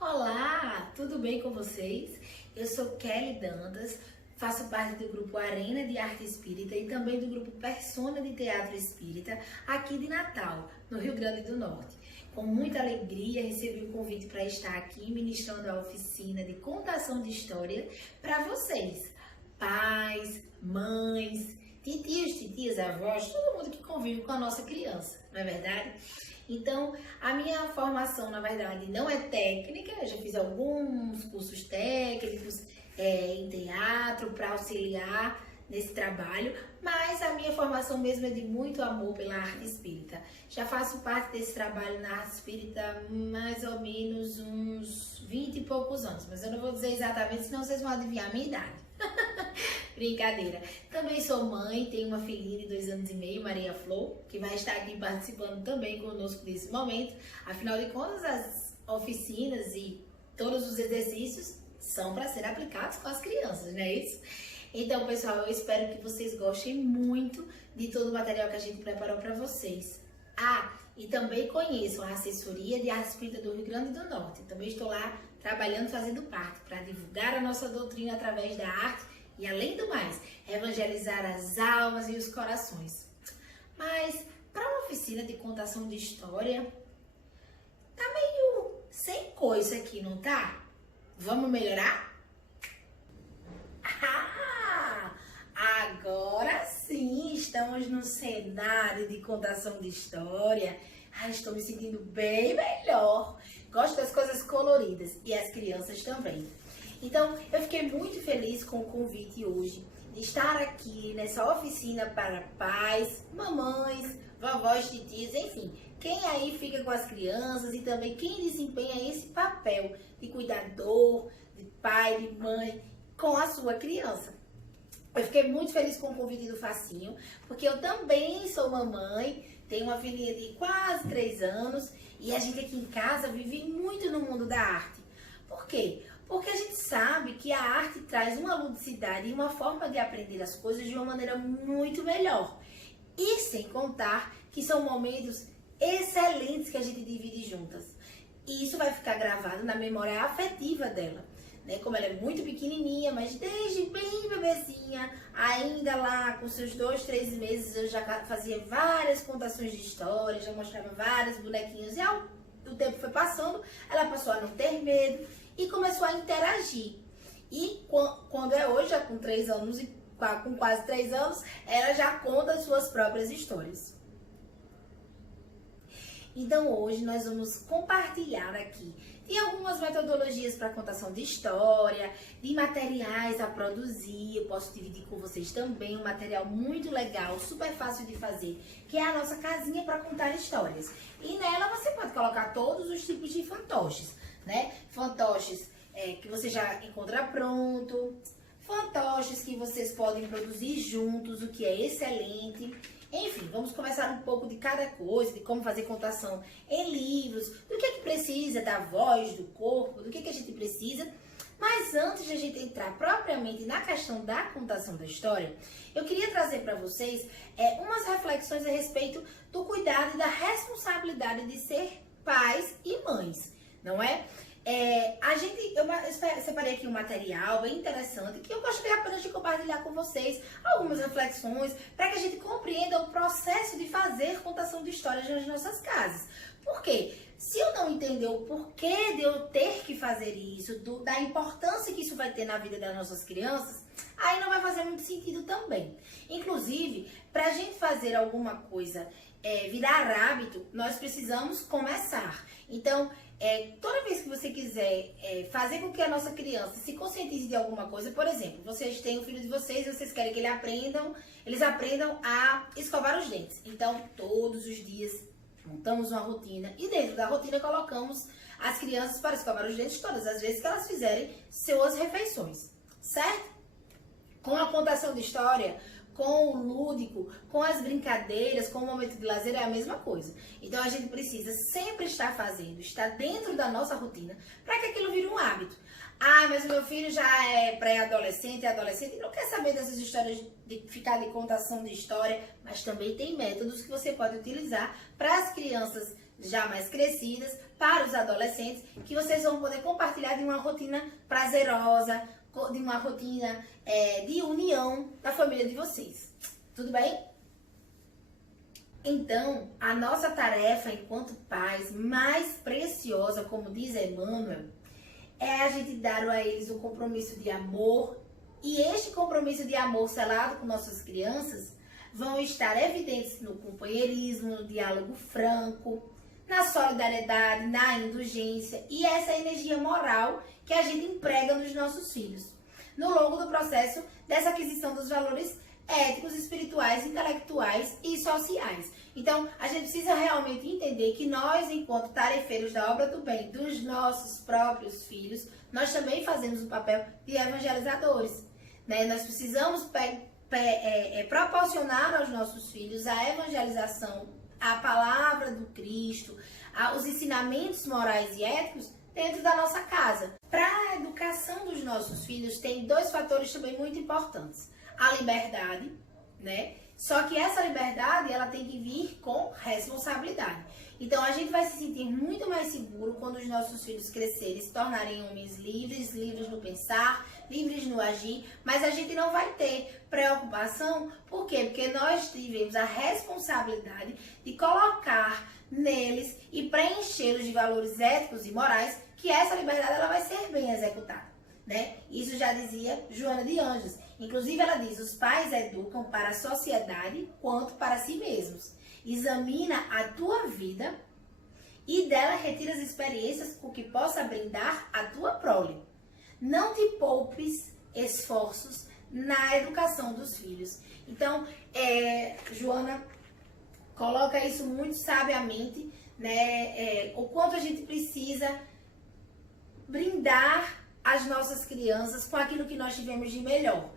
Olá, tudo bem com vocês? Eu sou Kelly Dantas, faço parte do grupo Arena de Arte Espírita e também do grupo Persona de Teatro Espírita, aqui de Natal, no Rio Grande do Norte. Com muita alegria, recebi o convite para estar aqui ministrando a oficina de contação de história para vocês, pais, mães, titias, avós, todo mundo que convive com a nossa criança, não é verdade? Então, a minha formação, na verdade, não é técnica, eu já fiz alguns cursos técnicos em teatro para auxiliar nesse trabalho, mas a minha formação mesmo é de muito amor pela arte espírita. Já faço parte desse trabalho na arte espírita mais ou menos uns 20 e poucos anos, mas eu não vou dizer exatamente, senão vocês vão adivinhar a minha idade. Brincadeira. Também sou mãe, tenho uma filhinha de 2 anos e meio, Maria Flor, que vai estar aqui participando também conosco nesse momento. Afinal de contas, as oficinas e todos os exercícios são para ser aplicados com as crianças, não é isso? Então, pessoal, eu espero que vocês gostem muito de todo o material que a gente preparou para vocês. E também conheçam a assessoria de arte espírita do Rio Grande do Norte. Também estou lá trabalhando, fazendo parte para divulgar a nossa doutrina através da arte e, além do mais, evangelizar as almas e os corações. Mas, para uma oficina de contação de história, tá meio sem coisa aqui, não tá? Vamos melhorar? Agora sim, estamos no cenário de contação de história. Estou me sentindo bem melhor. Gosto das coisas coloridas e as crianças também. Então, eu fiquei muito feliz com o convite hoje de estar aqui nessa oficina para pais, mamães, vovós, titias, enfim, quem aí fica com as crianças e também quem desempenha esse papel de cuidador, de pai, de mãe com a sua criança. Eu fiquei muito feliz com o convite do Facinho, porque eu também sou mamãe, tenho uma filhinha de quase 3 anos e a gente aqui em casa vive muito no mundo da arte. Por quê? Porque a gente sabe que a arte traz uma ludicidade e uma forma de aprender as coisas de uma maneira muito melhor. E sem contar que são momentos excelentes que a gente divide juntas. E isso vai ficar gravado na memória afetiva dela. Como ela é muito pequenininha, mas desde bem bebezinha, ainda lá com seus 2, 3 meses, eu já fazia várias contações de história, já mostrava vários bonequinhos. E o tempo foi passando, ela passou a não ter medo e começou a interagir. E quando é hoje, já com 3 anos e com quase 3 anos, ela já conta as suas próprias histórias. Então hoje nós vamos compartilhar aqui de algumas metodologias para contação de história, de materiais a produzir. Eu posso dividir com vocês também um material muito legal, super fácil de fazer, que é a nossa casinha para contar histórias. E nela você pode colocar todos os tipos de fantoches, né? Fantoches que você já encontra pronto, fantoches que vocês podem produzir juntos, o que é excelente. Enfim, vamos conversar um pouco de cada coisa, de como fazer contação em livros, do que é que precisa da voz, do corpo, do que a gente precisa. Mas antes de a gente entrar propriamente na questão da contação da história, eu queria trazer para vocês umas reflexões a respeito do cuidado e da responsabilidade de ser pais e mães, não é? Eu separei aqui um material bem interessante que eu gostaria apenas de compartilhar com vocês algumas reflexões para que a gente compreenda o processo de fazer contação de histórias nas nossas casas. Por quê? Se eu não entender o porquê de eu ter que fazer isso, da importância que isso vai ter na vida das nossas crianças, aí não vai fazer muito sentido também. Inclusive, para a gente fazer alguma coisa virar hábito, nós precisamos começar. Então, toda vez que você quiser fazer com que a nossa criança se conscientize de alguma coisa, por exemplo, vocês têm o filho de vocês e vocês querem que eles aprendam a escovar os dentes. Então, todos os dias montamos uma rotina e dentro da rotina colocamos as crianças para escovar os dentes todas as vezes que elas fizerem suas refeições, certo? Com a contação de história, com o lúdico, com as brincadeiras, com o momento de lazer, é a mesma coisa. Então a gente precisa sempre estar fazendo, estar dentro da nossa rotina, para que aquilo vire um hábito. Mas o meu filho já é pré-adolescente, adolescente, e não quer saber dessas histórias de ficar de contação de história, mas também tem métodos que você pode utilizar para as crianças já mais crescidas, para os adolescentes, que vocês vão poder compartilhar de uma rotina prazerosa, de uma rotina de união da família de vocês. Tudo bem? Então, a nossa tarefa enquanto pais mais preciosa, como diz Emmanuel, é a gente dar a eles um compromisso de amor, e este compromisso de amor selado com nossas crianças vão estar evidentes no companheirismo, no diálogo franco, na solidariedade, na indulgência e essa energia moral que a gente emprega nos nossos filhos, no longo do processo dessa aquisição dos valores éticos, espirituais, intelectuais e sociais. Então, a gente precisa realmente entender que nós, enquanto tarefeiros da obra do bem dos nossos próprios filhos, nós também fazemos o papel de evangelizadores, né? Nós precisamos proporcionar aos nossos filhos a evangelização, a palavra do Cristo, os ensinamentos morais e éticos dentro da nossa casa. Para a educação dos nossos filhos, tem dois fatores também muito importantes. A liberdade, né? Só que essa liberdade, ela tem que vir com responsabilidade. Então, a gente vai se sentir muito mais seguro quando os nossos filhos crescerem, se tornarem homens livres, livres no pensar, livres no agir, mas a gente não vai ter preocupação. Por quê? Porque nós tivemos a responsabilidade de colocar neles e preenchê-los de valores éticos e morais, que essa liberdade ela vai ser bem executada, né? Isso já dizia Joana de Ângeles. Inclusive, ela diz: os pais educam para a sociedade quanto para si mesmos. Examina a tua vida e dela retira as experiências com que possa brindar a tua prole. Não te poupes esforços na educação dos filhos. Então, Joana coloca isso muito sabiamente, né? O quanto a gente precisa brindar as nossas crianças com aquilo que nós tivemos de melhor.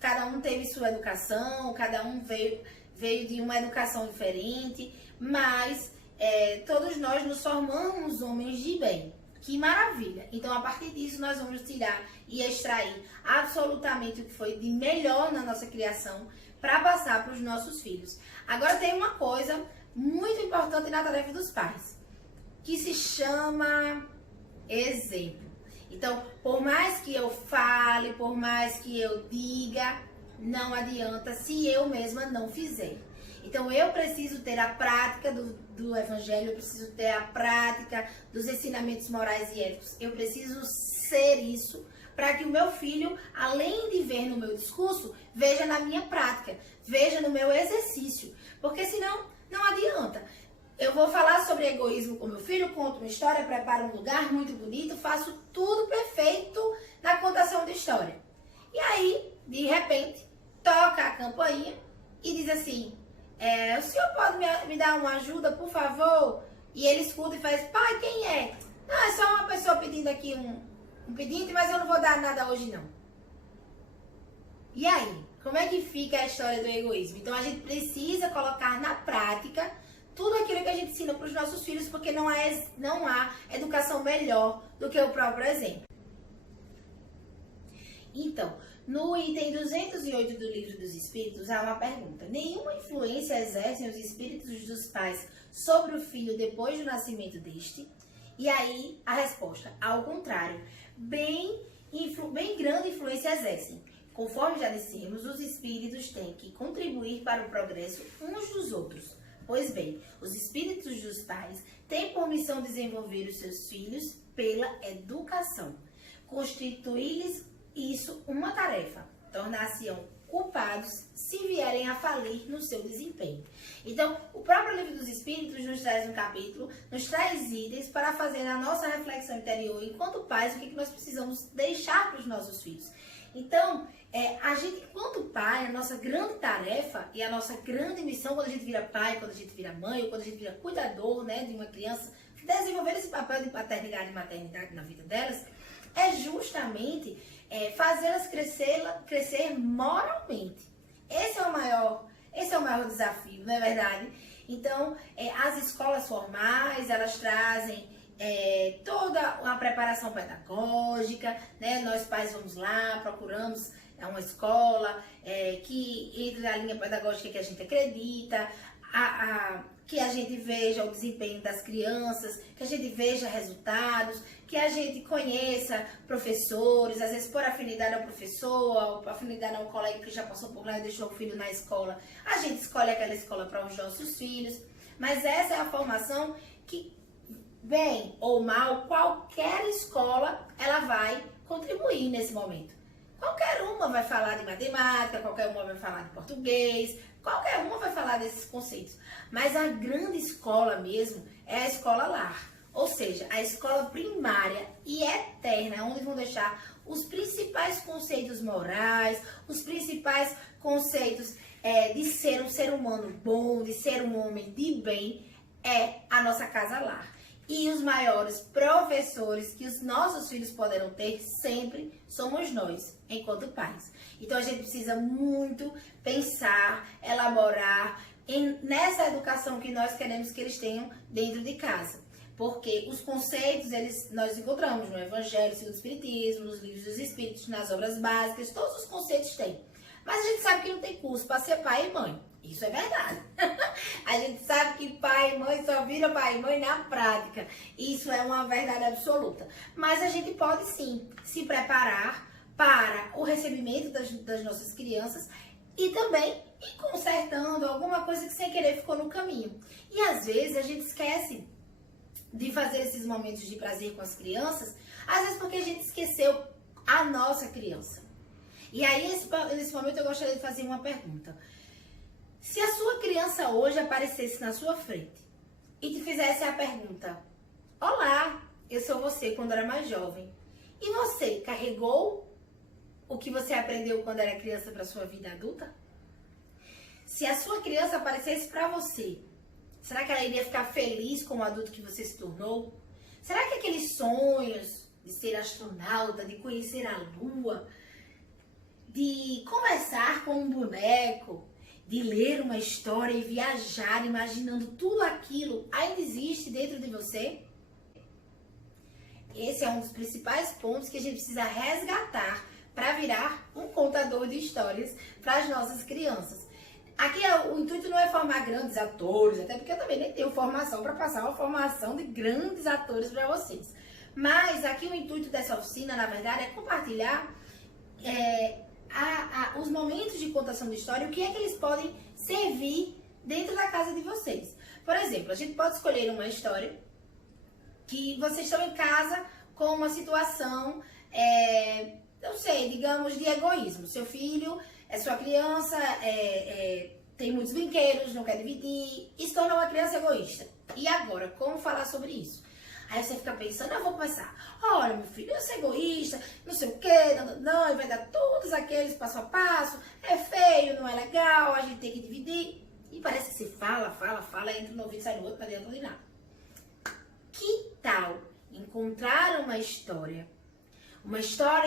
Cada um teve sua educação, cada um veio de uma educação diferente, mas todos nós nos formamos homens de bem. Que maravilha! Então, a partir disso, nós vamos tirar e extrair absolutamente o que foi de melhor na nossa criação para passar para os nossos filhos. Agora, tem uma coisa muito importante na tarefa dos pais, que se chama exemplo. Então, por mais que eu fale, por mais que eu diga, não adianta se eu mesma não fizer. Então, eu preciso ter a prática do Evangelho, eu preciso ter a prática dos ensinamentos morais e éticos. Eu preciso ser isso para que o meu filho, além de ver no meu discurso, veja na minha prática, veja no meu exercício. Porque senão, não adianta. Eu vou falar sobre egoísmo com meu filho, conto uma história, preparo um lugar muito bonito, faço tudo perfeito na contação de história. E aí, de repente, toca a campainha e diz assim: o senhor pode me dar uma ajuda, por favor? E ele escuta e faz: pai, quem é? Não, é só uma pessoa pedindo aqui um pedido, mas eu não vou dar nada hoje não. E aí, como é que fica a história do egoísmo? Então, a gente precisa colocar na prática tudo aquilo que a gente ensina para os nossos filhos, porque não há educação melhor do que o próprio exemplo. Então, no item 208 do Livro dos Espíritos, há uma pergunta: nenhuma influência exercem os espíritos dos pais sobre o filho depois do nascimento deste? E aí, a resposta: ao contrário, bem grande influência exercem. Conforme já dissemos, os espíritos têm que contribuir para o progresso uns dos outros. Pois bem, os espíritos dos pais têm por missão desenvolver os seus filhos pela educação. Constituir-lhes isso uma tarefa. Tornar-se-ão culpados se vierem a falir no seu desempenho. Então, o próprio Livro dos Espíritos nos traz um capítulo, nos traz itens para fazer a nossa reflexão interior enquanto pais, o que nós precisamos deixar para os nossos filhos. Então, a gente, enquanto pai, a nossa grande tarefa e a nossa grande missão, quando a gente vira pai, quando a gente vira mãe, ou quando a gente vira cuidador, né, de uma criança, desenvolver esse papel de paternidade e maternidade na vida delas, é justamente fazê-las crescer moralmente. Esse é o maior desafio, não é verdade? Então, as escolas formais, elas trazem toda a preparação pedagógica, né? Nós pais vamos lá, procuramos uma escola que entre na linha pedagógica que a gente acredita. que a gente veja o desempenho das crianças, que a gente veja resultados, que a gente conheça professores, às vezes por afinidade ao professor, ou por afinidade ao colega que já passou por lá e deixou o filho na escola, a gente escolhe aquela escola para os nossos filhos. Mas essa é a formação que, bem ou mal, qualquer escola ela vai contribuir nesse momento. Qualquer uma vai falar de matemática, qualquer uma vai falar de português, qualquer uma vai falar desses conceitos. Mas a grande escola mesmo é a escola lar. Ou seja, a escola primária e eterna, onde vão deixar os principais conceitos morais, os principais conceitos de ser um ser humano bom, de ser um homem de bem, é a nossa casa lar. E os maiores professores que os nossos filhos poderão ter sempre somos nós, enquanto pais. Então a gente precisa muito pensar, elaborar nessa educação que nós queremos que eles tenham dentro de casa. Porque os conceitos nós encontramos no Evangelho, segundo o Espiritismo, nos livros dos Espíritos, nas obras básicas, todos os conceitos têm. Mas a gente sabe que não tem curso para ser pai e mãe. Isso é verdade. A gente sabe que pai e mãe só viram pai e mãe na prática. Isso é uma verdade absoluta. Mas a gente pode sim se preparar para o recebimento das nossas crianças e também ir consertando alguma coisa que sem querer ficou no caminho. E às vezes a gente esquece de fazer esses momentos de prazer com as crianças, às vezes porque a gente esqueceu a nossa criança. E aí, nesse momento, eu gostaria de fazer uma pergunta. Se a sua criança hoje aparecesse na sua frente e te fizesse a pergunta: olá, eu sou você quando era mais jovem, e você carregou o que você aprendeu quando era criança para sua vida adulta? Se a sua criança aparecesse para você, será que ela iria ficar feliz com o adulto que você se tornou? Será que aqueles sonhos de ser astronauta, de conhecer a Lua, de conversar com um boneco, de ler uma história e viajar imaginando tudo aquilo, ainda existe dentro de você? Esse é um dos principais pontos que a gente precisa resgatar para virar um contador de histórias para as nossas crianças. Aqui o intuito não é formar grandes atores, até porque eu também nem tenho formação para passar uma formação de grandes atores para vocês. Mas aqui o intuito dessa oficina, na verdade, é compartilhar os momentos de contação de história, o que é que eles podem servir dentro da casa de vocês. Por exemplo, a gente pode escolher uma história que vocês estão em casa com uma situação, não sei, digamos, de egoísmo. Seu filho, sua criança, tem muitos brinquedos, não quer dividir, e se torna uma criança egoísta. E agora, como falar sobre isso? Aí você fica pensando, eu vou começar. Olha, meu filho, eu sou egoísta, não sei o quê, não, e vai dar todos aqueles passo a passo, é feio, não é legal, a gente tem que dividir. E parece que você fala, entra no ouvido, sai no outro, não adianta de nada. Que tal encontrar uma história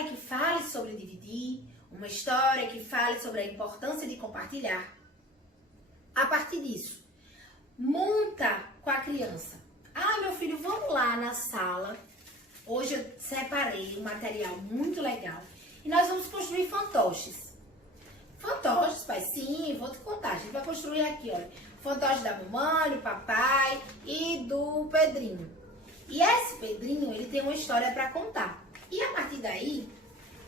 que fale sobre dividir, uma história que fale sobre a importância de compartilhar? A partir disso, monta com a criança. Ah, meu filho, vamos lá na sala. Hoje eu separei um material muito legal. E nós vamos construir fantoches. Fantoches, pai, sim, vou te contar. A gente vai construir aqui, olha. Fantoche da mamãe, do papai e do Pedrinho. E esse Pedrinho, ele tem uma história para contar. E a partir daí,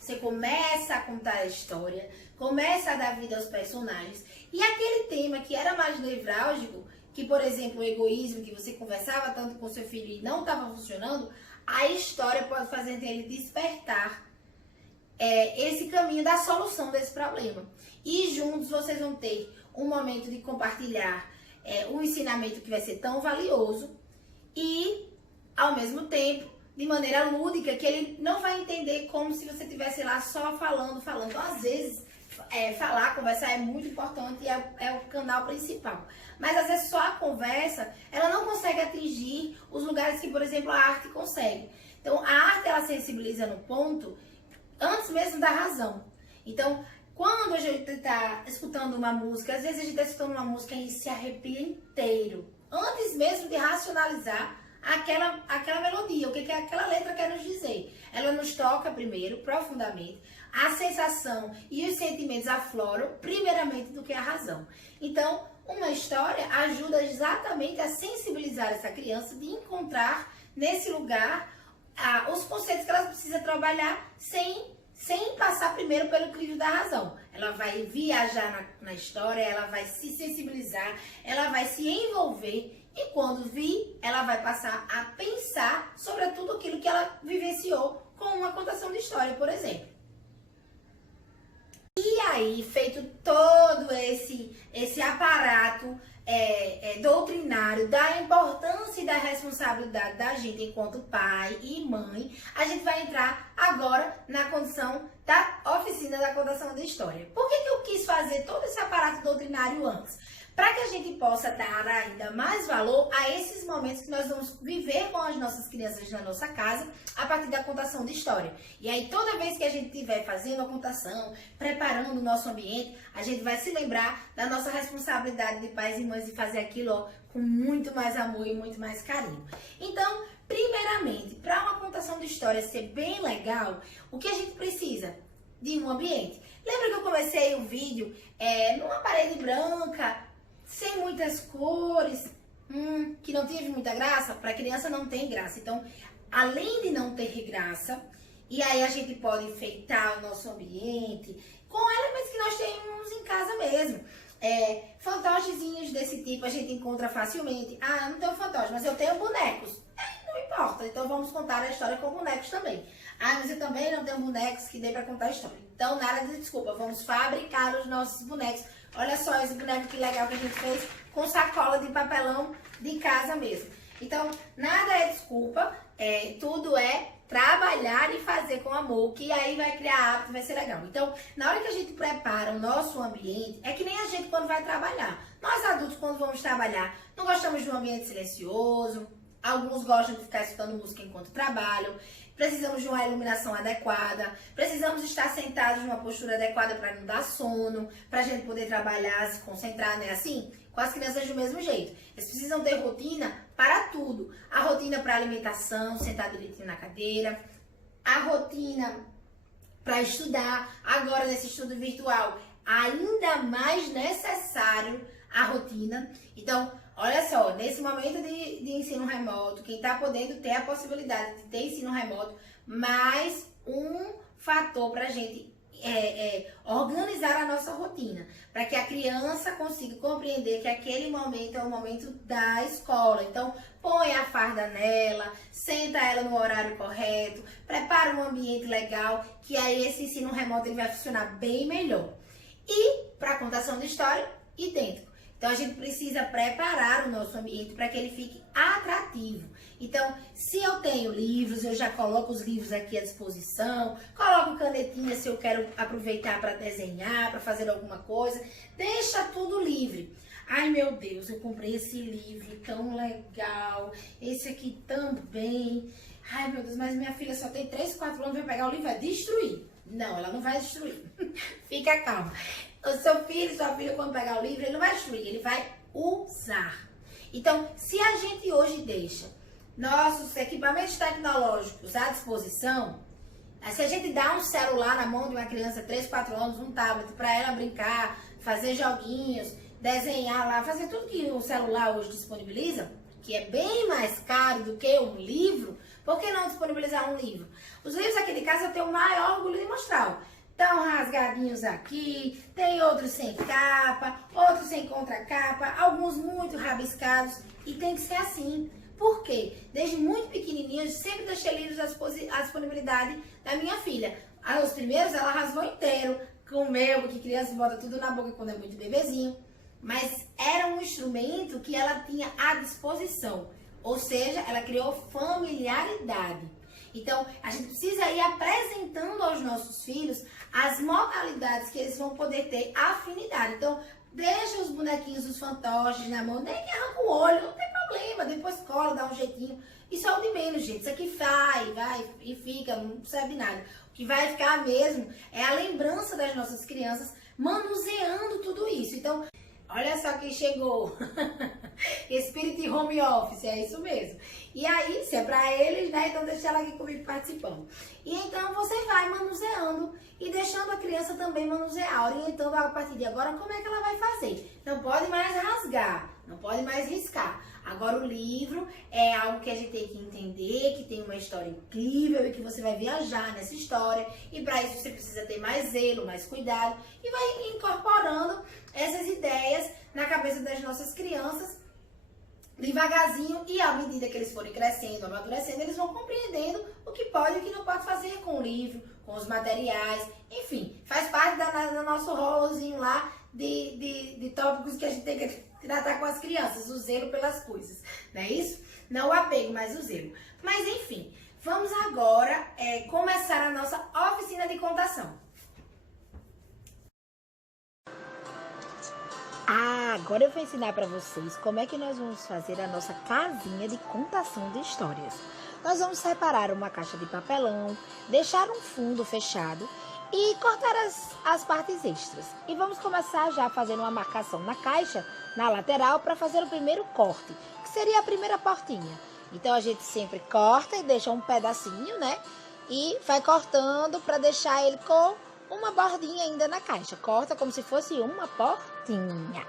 você começa a contar a história, começa a dar vida aos personagens. E aquele tema que era mais nevrálgico, que, por exemplo, o egoísmo, que você conversava tanto com seu filho e não estava funcionando, a história pode fazer ele despertar esse caminho da solução desse problema. E juntos vocês vão ter um momento de compartilhar um ensinamento que vai ser tão valioso e, ao mesmo tempo, de maneira lúdica, que ele não vai entender como se você estivesse lá só falando. Então, às vezes, falar, conversar é muito importante e é o canal principal. Mas às vezes só a conversa, ela não consegue atingir os lugares que, por exemplo, a arte consegue. Então, a arte, ela sensibiliza no ponto antes mesmo da razão. Então, quando a gente está escutando uma música, às vezes a gente está escutando uma música e se arrepia inteiro, antes mesmo de racionalizar aquela melodia, o que aquela letra quer nos dizer. Ela nos toca primeiro, profundamente, a sensação e os sentimentos afloram primeiramente do que a razão. Então, uma história ajuda exatamente a sensibilizar essa criança de encontrar nesse lugar os conceitos que ela precisa trabalhar sem passar primeiro pelo crivo da razão. Ela vai viajar na história, ela vai se sensibilizar, ela vai se envolver e quando vir, ela vai passar a pensar sobre tudo aquilo que ela vivenciou com uma contação de história, por exemplo. E aí, feito todo esse aparato doutrinário da importância e da responsabilidade da gente enquanto pai e mãe, a gente vai entrar agora na condição da oficina da contação de história. Por que eu quis fazer todo esse aparato doutrinário antes? Para que a gente possa dar ainda mais valor a esses momentos que nós vamos viver com as nossas crianças na nossa casa, a partir da contação de história. E aí, toda vez que a gente estiver fazendo a contação, preparando o nosso ambiente, a gente vai se lembrar da nossa responsabilidade de pais e mães de fazer aquilo com muito mais amor e muito mais carinho. Então, primeiramente, para uma contação de história ser bem legal, o que a gente precisa? De um ambiente. Lembra que eu comecei o vídeo numa parede branca, sem muitas cores, que não teve muita graça? Para criança não tem graça. Então, além de não ter graça, e aí a gente pode enfeitar o nosso ambiente com elementos que nós temos em casa mesmo. Fantochezinhos desse tipo a gente encontra facilmente. Ah, eu não tenho fantoche, mas eu tenho bonecos. Não importa, então vamos contar a história com bonecos também. Ah, mas eu também não tenho bonecos que dê para contar a história. Então, nada de desculpa, vamos fabricar os nossos bonecos. Olha só esse boneco que legal que a gente fez com sacola de papelão de casa mesmo. Então, nada é desculpa, tudo é trabalhar e fazer com amor, que aí vai criar hábito, vai ser legal. Então, na hora que a gente prepara o nosso ambiente, é que nem a gente quando vai trabalhar. Nós adultos, quando vamos trabalhar, não gostamos de um ambiente silencioso, alguns gostam de ficar escutando música enquanto trabalham, precisamos de uma iluminação adequada, precisamos estar sentados numa postura adequada para não dar sono, para a gente poder trabalhar, se concentrar, né? Assim, com as crianças do mesmo jeito. Eles precisam ter rotina para tudo. A rotina para alimentação, sentar direitinho na cadeira, a rotina para estudar, agora nesse estudo virtual, ainda mais necessário a rotina. Então, olha só, nesse momento de ensino remoto, quem está podendo ter a possibilidade de ter ensino remoto, mais um fator para a gente organizar a nossa rotina, para que a criança consiga compreender que aquele momento é o momento da escola. Então, põe a farda nela, senta ela no horário correto, prepara um ambiente legal, que aí esse ensino remoto ele vai funcionar bem melhor. E para a contação de história, idêntico. Então, a gente precisa preparar o nosso ambiente para que ele fique atrativo. Então, se eu tenho livros, eu já coloco os livros aqui à disposição, coloco canetinha se eu quero aproveitar para desenhar, para fazer alguma coisa, deixa tudo livre. Ai, meu Deus, eu comprei esse livro tão legal, esse aqui também. Ai, meu Deus, mas minha filha só tem 3, 4 anos, vai pegar o livro e vai destruir. Não, ela não vai destruir. Fica calma. O seu filho, sua filha, quando pegar o livro, ele não vai destruir, ele vai usar. Então, se a gente hoje deixa nossos equipamentos tecnológicos à disposição, se a gente dá um celular na mão de uma criança de 3, 4 anos, um tablet, para ela brincar, fazer joguinhos, desenhar lá, fazer tudo que o celular hoje disponibiliza, que é bem mais caro do que um livro, por que não disponibilizar um livro? Os livros aqui de casa eu tenho o maior orgulho de mostrar. Estão rasgadinhos aqui, tem outros sem capa, outros sem contracapa, alguns muito rabiscados, e tem que ser assim. Por quê? Desde muito pequenininho, eu sempre deixei livros à disponibilidade da minha filha. Os primeiros ela rasgou inteiro, comeu, porque criança bota tudo na boca quando é muito bebezinho. Mas era um instrumento que ela tinha à disposição. Ou seja, ela criou familiaridade. Então, a gente precisa ir apresentando aos nossos filhos as modalidades que eles vão poder ter afinidade. Então, deixa os bonequinhos, os fantoches na mão, nem que arranca o olho, não tem problema, depois cola, dá um jeitinho. Isso é o de menos, gente. Isso aqui vai e fica, não serve de nada. O que vai ficar mesmo é a lembrança das nossas crianças manuseando tudo isso. Então, olha só quem chegou. Espírito em home office, é isso mesmo. E aí, se é pra eles, né? Então deixa ela aqui comigo participando. E então você vai manuseando e deixando a criança também manusear, orientando a partir de agora como é que ela vai fazer. Não pode mais rasgar, não pode pode mais riscar. Agora, o livro é algo que a gente tem que entender, que tem uma história incrível e que você vai viajar nessa história. E para isso você precisa ter mais zelo, mais cuidado e vai incorporando essas ideias na cabeça das nossas crianças devagarzinho, e à medida que eles forem crescendo, amadurecendo, eles vão compreendendo o que pode e o que não pode fazer com o livro, com os materiais, enfim, faz parte do nosso rolozinho lá de tópicos que a gente tem que tratar com as crianças, o zelo pelas coisas, não é isso? Não o apego, mas o zelo. Mas enfim, vamos agora começar a nossa oficina de contação. Agora eu vou ensinar para vocês como é que nós vamos fazer a nossa casinha de contação de histórias. Nós vamos separar uma caixa de papelão, deixar um fundo fechado e cortar as partes extras. E vamos começar já fazendo uma marcação na caixa, na lateral, para fazer o primeiro corte, que seria a primeira portinha. Então a gente sempre corta e deixa um pedacinho, né? E vai cortando para deixar ele com uma bordinha ainda na caixa. Corta como se fosse uma portinha.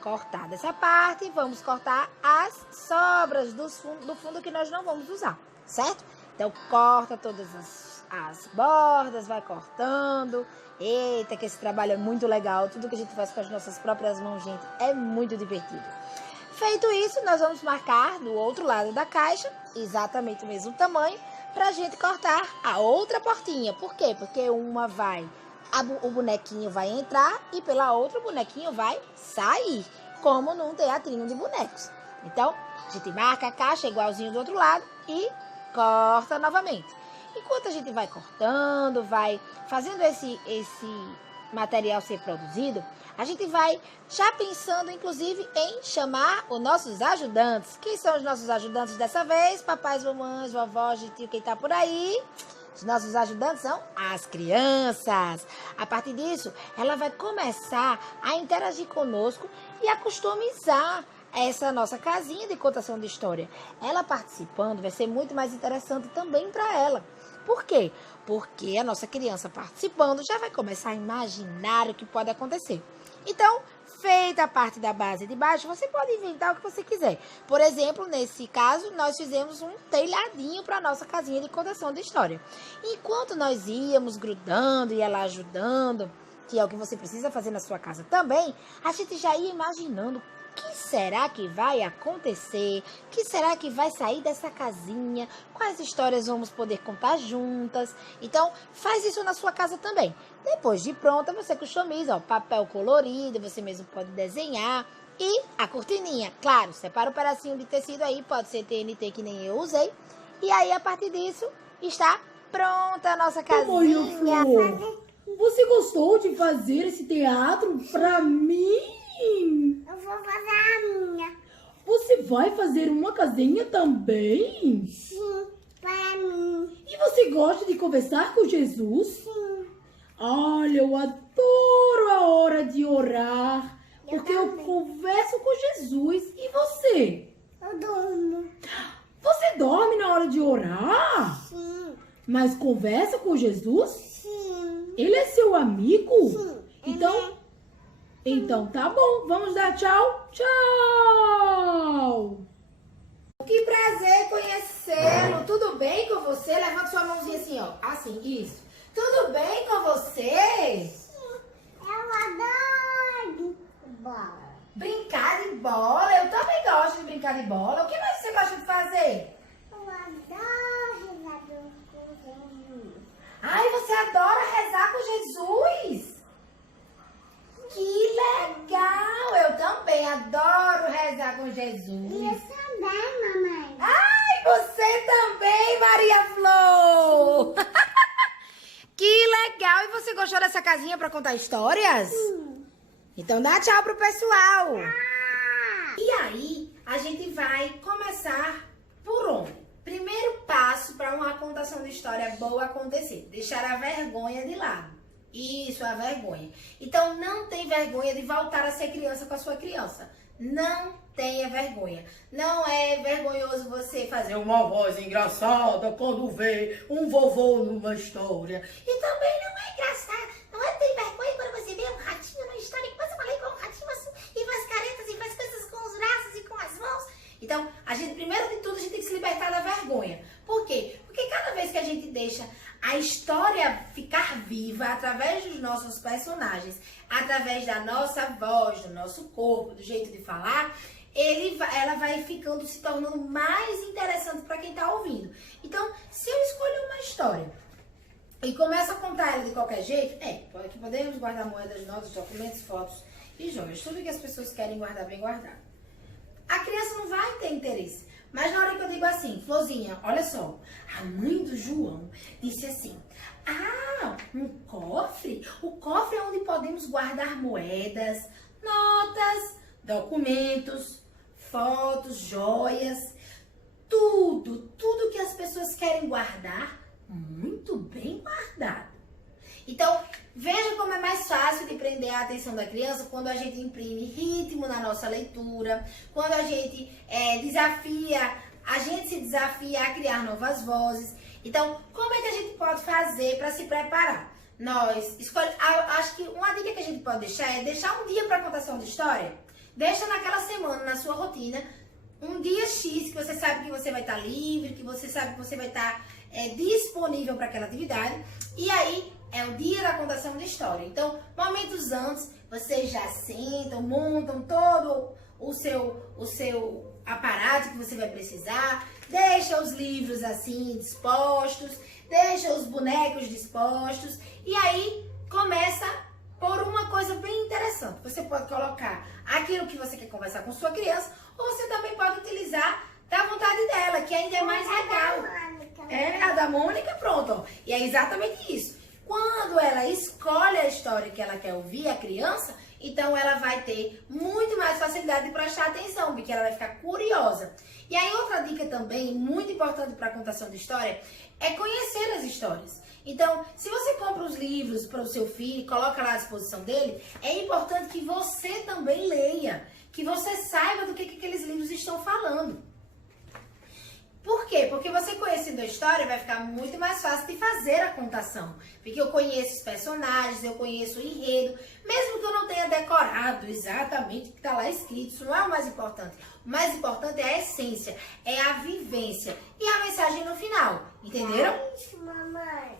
Cortada essa parte, vamos cortar as sobras do fundo que nós não vamos usar, certo? Então, corta todas as bordas, vai cortando. Eita, que esse trabalho é muito legal. Tudo que a gente faz com as nossas próprias mãos, gente, é muito divertido. Feito isso, nós vamos marcar do outro lado da caixa, exatamente o mesmo tamanho, pra gente cortar a outra portinha. Por quê? Porque o bonequinho vai entrar e pela outra o bonequinho vai sair, como num teatrinho de bonecos. Então, a gente marca a caixa igualzinho do outro lado e corta novamente. Enquanto a gente vai cortando, vai fazendo esse material ser produzido, a gente vai já pensando, inclusive, em chamar os nossos ajudantes. Quem são os nossos ajudantes dessa vez? Papais, mamães, vovós, tio, quem tá por aí? Os nossos ajudantes são as crianças. A partir disso, ela vai começar a interagir conosco e a customizar essa nossa casinha de contação de história. Ela participando vai ser muito mais interessante também para ela. Por quê? Porque a nossa criança participando já vai começar a imaginar o que pode acontecer. Então, feita a parte da base de baixo, você pode inventar o que você quiser. Por exemplo, nesse caso, nós fizemos um telhadinho para a nossa casinha de contação de história. Enquanto nós íamos grudando e ela ajudando, que é o que você precisa fazer na sua casa também, a gente já ia imaginando o que será que vai acontecer, o que será que vai sair dessa casinha, quais histórias vamos poder contar juntas. Então, faz isso na sua casa também. Depois de pronta, você customiza, ó, papel colorido, você mesmo pode desenhar. E a cortininha, claro, separa o pedacinho de tecido aí, pode ser TNT que nem eu usei. E aí, a partir disso, está pronta a nossa casinha. Você gostou de fazer esse teatro pra mim? Eu vou fazer a minha. Você vai fazer uma casinha também? Sim, para mim. E você gosta de conversar com Jesus? Sim. Olha, eu adoro a hora de orar, porque eu converso com Jesus. E você? Eu durmo. Você dorme na hora de orar? Sim. Mas conversa com Jesus? Sim. Ele é seu amigo? Sim. Então tá bom. Vamos dar tchau? Tchau! Que prazer conhecê-lo. Tudo bem com você? Levanta sua mãozinha assim, ó. Assim, isso. Tudo bem com você? Eu adoro bola. Brincar de bola? Eu também gosto de brincar de bola. O que mais você gosta de fazer? Eu adoro jogador com Jesus. Ai, você adora rezar com Jesus? Que legal! Eu também adoro rezar com Jesus. E eu também, mamãe. Ai, você também, Maria Flor! Que legal! E você gostou dessa casinha para contar histórias? Então dá tchau pro pessoal. E aí, a gente vai começar por onde? Primeiro passo para uma contação de história boa acontecer: deixar a vergonha de lado. Isso, a vergonha. Então, não tem vergonha de voltar a ser criança com a sua criança. Não tenha vergonha. Não é vergonhoso você fazer uma voz engraçada quando vê um vovô numa história. E também não é engraçado. Não é ter vergonha quando você vê um ratinho numa história que você fala com um ratinho assim, e faz caretas e faz coisas vai, através dos nossos personagens, através da nossa voz, do nosso corpo, do jeito de falar, ela vai ficando, se tornando mais interessante para quem está ouvindo. Então, se eu escolho uma história e começo a contar ela de qualquer jeito, aqui podemos guardar moedas, notas, documentos, fotos e joias. Tudo que as pessoas querem guardar, bem guardado. A criança não vai ter interesse. Mas na hora que eu digo assim, Florzinha, olha só, a mãe do João disse assim, um cofre? O cofre é onde podemos guardar moedas, notas, documentos, fotos, joias, tudo que as pessoas querem guardar, muito bem guardado. Então, veja como é mais fácil de prender a atenção da criança quando a gente imprime ritmo na nossa leitura, quando a gente se desafia a criar novas vozes. Então, como é que a gente pode fazer para se preparar? Acho que uma dica que a gente pode deixar é deixar um dia para contação de história. Deixa naquela semana, na sua rotina, um dia X que você sabe que você vai estar livre, que você sabe que você vai estar disponível para aquela atividade. E aí, é o dia da contação de história. Então, momentos antes, vocês já sentam, montam todo o seu aparato que você vai precisar, deixa os livros assim dispostos, deixa os bonecos dispostos e aí começa por uma coisa bem interessante. Você pode colocar aquilo que você quer conversar com sua criança ou você também pode utilizar da vontade dela, que ainda é mais legal. A da Mônica, pronto. E é exatamente isso. Quando ela escolhe a história que ela quer ouvir, a criança, então ela vai ter muito mais facilidade de prestar atenção, porque ela vai ficar curiosa. E aí outra dica também, muito importante para a contação de história, é conhecer as histórias. Então, se você compra os livros para o seu filho e coloca lá à disposição dele, é importante que você também leia, que você saiba do que aqueles livros estão falando. Por quê? Porque você conhecendo a história vai ficar muito mais fácil de fazer a contação. Porque eu conheço os personagens, eu conheço o enredo, mesmo que eu não tenha decorado exatamente o que está lá escrito, isso não é o mais importante. O mais importante é a essência, é a vivência e a mensagem no final, entenderam? É isso, mamãe.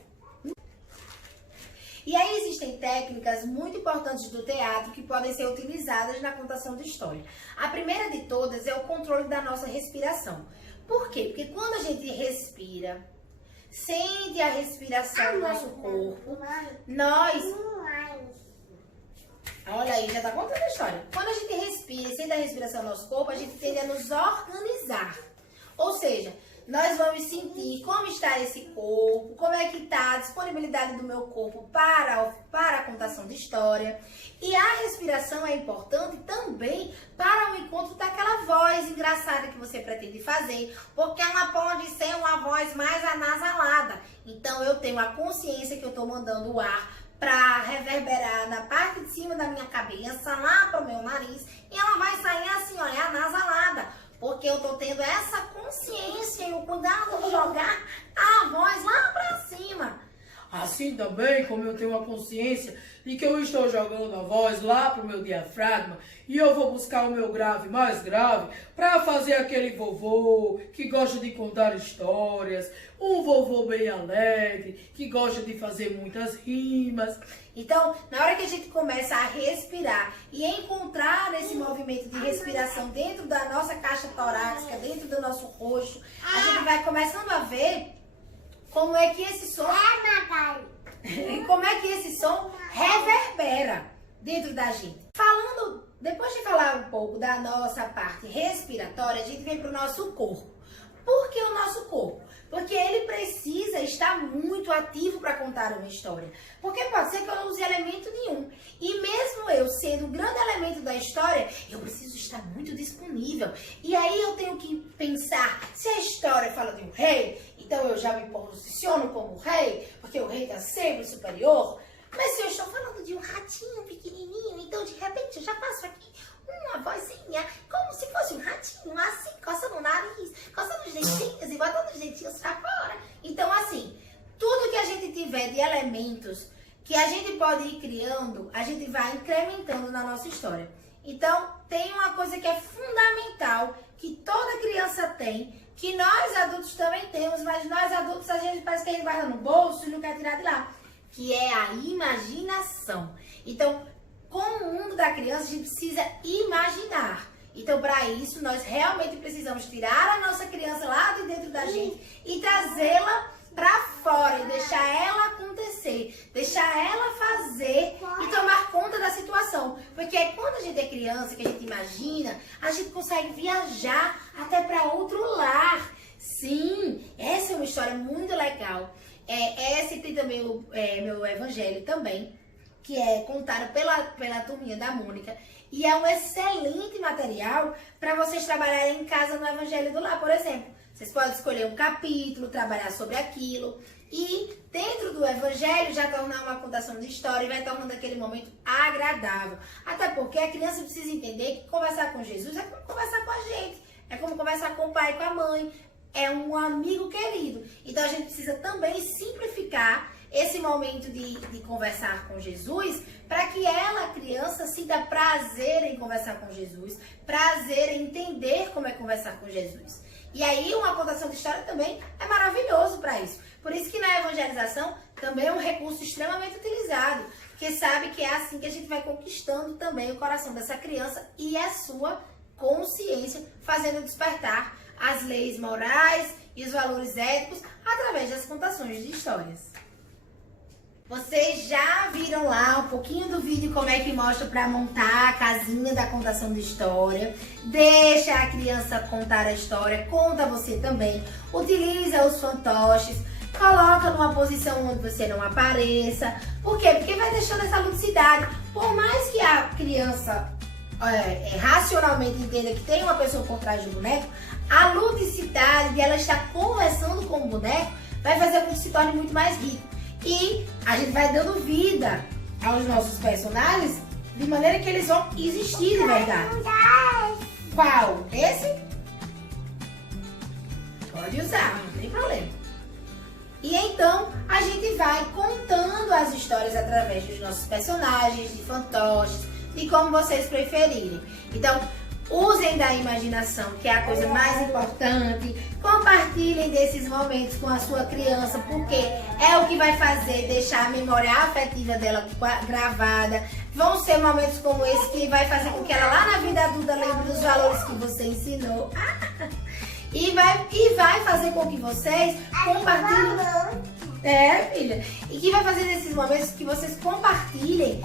E aí existem técnicas muito importantes do teatro que podem ser utilizadas na contação de história. A primeira de todas é o controle da nossa respiração. Por quê? Porque quando a gente respira, sente a respiração do nosso corpo, nós... Olha aí, já tá contando a história. Quando a gente respira e sente a respiração do nosso corpo, a gente tende a nos organizar. Ou seja, nós vamos sentir como está esse corpo, como é que está a disponibilidade do meu corpo para a contação de história. E a respiração é importante também para o encontro daquela voz engraçada que você pretende fazer, porque ela pode ser uma voz mais anasalada. Então eu tenho a consciência que eu estou mandando o ar para reverberar na parte de cima da minha cabeça, lá para o meu nariz, e ela vai sair assim, olha, anasalada. Porque eu tô tendo essa consciência e o cuidado de jogar a voz lá pra cima. Assim também como eu tenho a consciência de que eu estou jogando a voz lá pro meu diafragma e eu vou buscar o meu grave mais grave para fazer aquele vovô que gosta de contar histórias, um vovô bem alegre, que gosta de fazer muitas rimas. Então, na hora que a gente começa a respirar e encontrar esse movimento de respiração dentro da nossa caixa torácica, dentro do nosso rosto, a gente vai começando a ver como é que esse som reverbera dentro da gente. Depois de falar um pouco da nossa parte respiratória, a gente vem para o nosso corpo. Por que o nosso corpo? Porque ele precisa estar muito ativo para contar uma história. Porque pode ser que eu não use elemento nenhum. E mesmo eu sendo o grande elemento da história, eu preciso estar muito disponível. E aí eu tenho que pensar, se a história fala de um rei, então eu já me posiciono como rei, porque o rei está sempre superior. Mas se eu estou falando de um ratinho pequenininho, então de repente eu já faço aqui uma vozinha, como se fosse um ratinho, assim, coçando o nariz, coçando os dentinhos e botando os dentinhos pra fora. Então, assim, tudo que a gente tiver de elementos que a gente pode ir criando, a gente vai incrementando na nossa história. Então, tem uma coisa que é fundamental, que toda criança tem, que nós adultos também temos, mas nós adultos, a gente parece que a gente guarda no bolso e não quer tirar de lá. que é a imaginação. Então, com o mundo da criança, a gente precisa imaginar. Então, para isso, nós realmente precisamos tirar a nossa criança lá de dentro da gente e trazê-la para fora e deixar ela acontecer, deixar ela fazer e tomar conta da situação. Porque quando a gente é criança, que a gente imagina, a gente consegue viajar até para outro lar. Sim, essa é uma história muito legal. Essa tem também meu evangelho também, que é contado pela turminha da Mônica. E é um excelente material para vocês trabalharem em casa no Evangelho do Lar, por exemplo. Vocês podem escolher um capítulo, trabalhar sobre aquilo e dentro do Evangelho já tornar uma contação de história e vai tornando aquele momento agradável. Até porque a criança precisa entender que conversar com Jesus é como conversar com a gente, é como conversar com o pai e com a mãe, é um amigo querido. Então a gente precisa também simplificar esse momento de conversar com Jesus, para que ela, a criança, sinta prazer em conversar com Jesus, prazer em entender como é conversar com Jesus. E aí uma contação de história também é maravilhoso para isso. Por isso que na evangelização também é um recurso extremamente utilizado, porque sabe que é assim que a gente vai conquistando também o coração dessa criança e a sua consciência, fazendo despertar as leis morais e os valores éticos através das contações de histórias. Vocês já viram lá um pouquinho do vídeo como é que mostra para montar a casinha da contação de história. Deixa a criança contar a história, conta você também. Utiliza os fantoches, coloca numa posição onde você não apareça. Por quê? Porque vai deixando essa ludicidade. Por mais que a criança racionalmente entenda que tem uma pessoa por trás do boneco, a ludicidade de ela estar conversando com o boneco vai fazer com que se torne muito mais rico. E a gente vai dando vida aos nossos personagens de maneira que eles vão existir de verdade. Qual? Esse? Pode usar, não tem problema. E então a gente vai contando as histórias através dos nossos personagens, de fantoches, de como vocês preferirem. Então, usem da imaginação, que é a coisa mais importante. Compartilhem desses momentos com a sua criança, porque é o que vai fazer deixar a memória afetiva dela gravada. Vão ser momentos como esse que vai fazer com que ela lá na vida adulta lembre dos valores que você ensinou. E vai fazer com que vocês compartilhem. Filha. E que vai fazer nesses momentos que vocês compartilhem.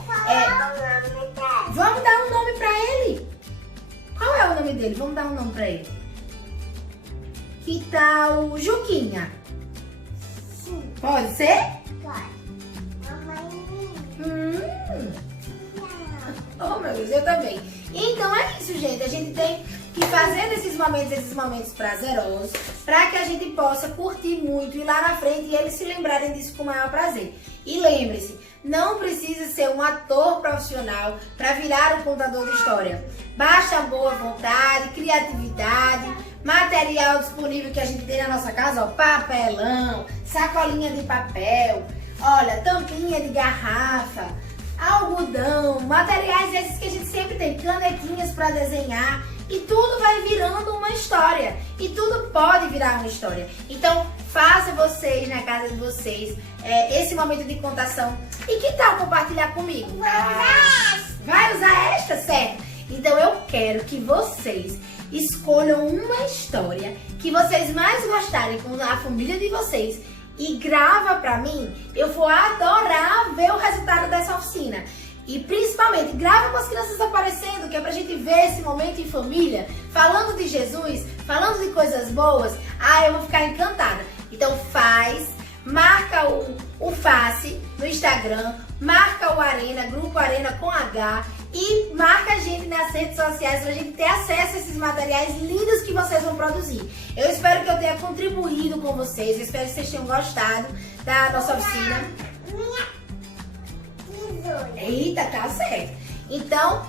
Vamos dar um nome pra ele. Qual é o nome dele? Vamos dar um nome pra ele. Que tal Juquinha? Sim. Pode ser? Pode. Oh, meu Deus, eu também. Então é isso, gente. A gente tem que fazer esses momentos prazerosos, para que a gente possa curtir muito e lá na frente eles se lembrarem disso com o maior prazer. E lembre-se, não precisa ser um ator profissional para virar um contador de história. Basta boa vontade, criatividade, material disponível que a gente tem na nossa casa, ó, papelão, sacolinha de papel, olha, tampinha de garrafa, algodão, materiais esses que a gente sempre tem, canetinhas para desenhar, e tudo vai virando uma história. E tudo pode virar uma história. Então, faça vocês na casa de vocês esse momento de contação. E que tal compartilhar comigo? Vai usar esta, certo? Então, eu quero que vocês escolham uma história que vocês mais gostarem com a família de vocês e grava pra mim. Eu vou adorar ver o resultado dessa oficina. E principalmente, grava com as crianças aparecendo, que é pra gente ver esse momento em família, falando de Jesus, falando de coisas boas. Eu vou ficar encantada. Então marca o Face no Instagram, marca o Arena, Grupo Arena com H, e marca a gente nas redes sociais pra gente ter acesso a esses materiais lindos que vocês vão produzir. Eu espero que eu tenha contribuído com vocês, eu espero que vocês tenham gostado da nossa oficina. Eita, tá certo. Então,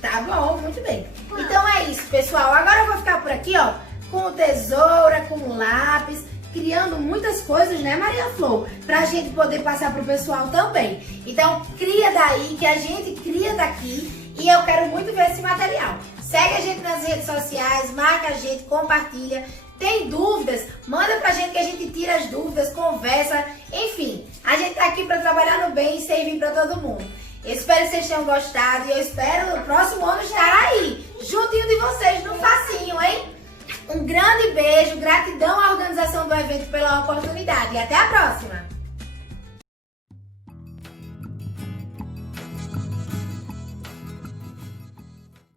tá bom, muito bem. Então é isso, pessoal. Agora eu vou ficar por aqui, ó, com tesoura, com lápis, criando muitas coisas, né, Maria Flor? Pra gente poder passar pro pessoal também. Então, cria daí, que a gente cria daqui, e eu quero muito ver esse material. Segue a gente nas redes sociais, marca a gente, compartilha. Tem dúvidas? Manda pra gente que a gente tira as dúvidas, conversa, enfim. servir para todo mundo. Eu espero que vocês tenham gostado e eu espero no próximo ano estar aí, juntinho de vocês, no facinho, hein? Um grande beijo, gratidão à organização do evento pela oportunidade e até a próxima!